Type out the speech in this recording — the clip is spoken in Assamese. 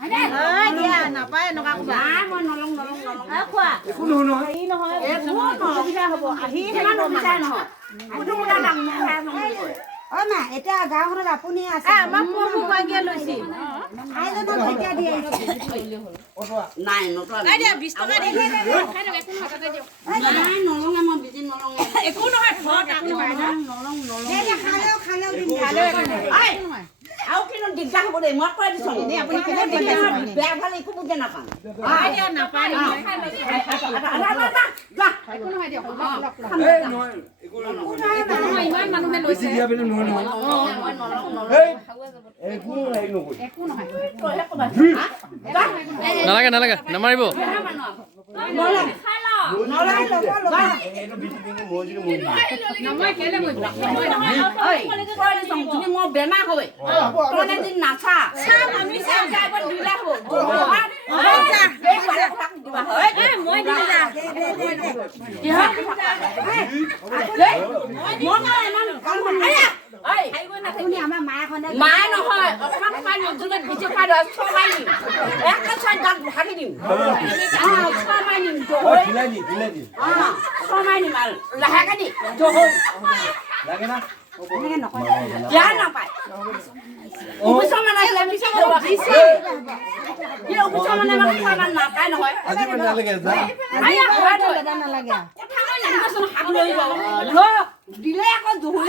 দিয়া নাপায় এনেকুৱা ক'বা মই নলং খোৱা একো নহয় নহয় হেৰি নহয় বহুত অসুবিধা হ'ব আহি থাকিব বিচাৰে নহয় কুটুমুটা অ মা এতিয়া গাঁওখনত আপুনি আছে আমাক কোৱাগিয়ে লৈছে আইজনক কেতিয়া দিয়ে নাই নতৰা নাই দিয়া 20 টকা দি খাই নাই নলং মই বিজি নলং একো নহয় ঘৰত একো নহয় খালেও দিম আৰু কিন্তু দিগদাৰ হ'ব দেই মই কৈ দিছোঁ এনে আপুনি কেনে বেয়া ভাল একো বুজে নাপাম দিয়া নাপায় একো নহয় দিয়ক নহয় একো নহয় ইমান মানুহে লৈছে দিয়া বেলে নহয় নহয় একো হেৰি নকৰি একো নহয় নালাগে নালাগে নামাৰিব এইটো বিজি দিনে মই যদি মই নহয় কেলে মই মই বেমাৰ হয় তনে দিন নাচা আমি চাইব দিলা হ'ব মই দিম যা আমাৰ মাখনে মায়ে নহয় অকমান পাই নজুলে ভিজে পাই ছমাই নিম একটা ছয় দাঁত ভাগি দিম ছমাই নিম দিলাই দি ছমাই নিম আৰু লাহেকে দি জহল লাগে না দিয়া নাপায় অফিচৰ মানে আহিলে পিছে কৰিব দিছে অফিচৰ মানে খামান নাপায় নহয় আজি মানে নালাগে যা নালাগে কথা কৈ নাহিবচোন হাত লৈ যাব দিলে আকৌ জহল